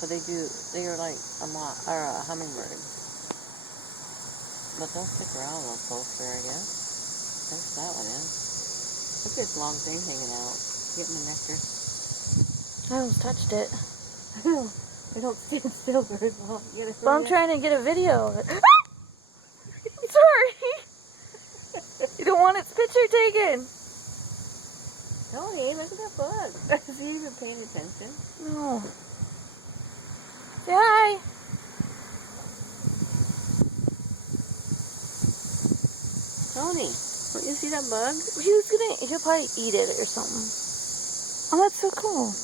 But they are like a moth, or a hummingbird. But they'll stick around a little closer, I guess. That's that one is. Look at this long thing hanging out. Getting the nectar. I almost touched it. I don't stand still very long. But I'm trying to get a video of it. Sorry! You don't want its picture taken. Tony, look at that bug. Is he even paying attention? No. Say hi. Tony, don't you see that bug? He'll probably eat it or something. Oh, that's so cool.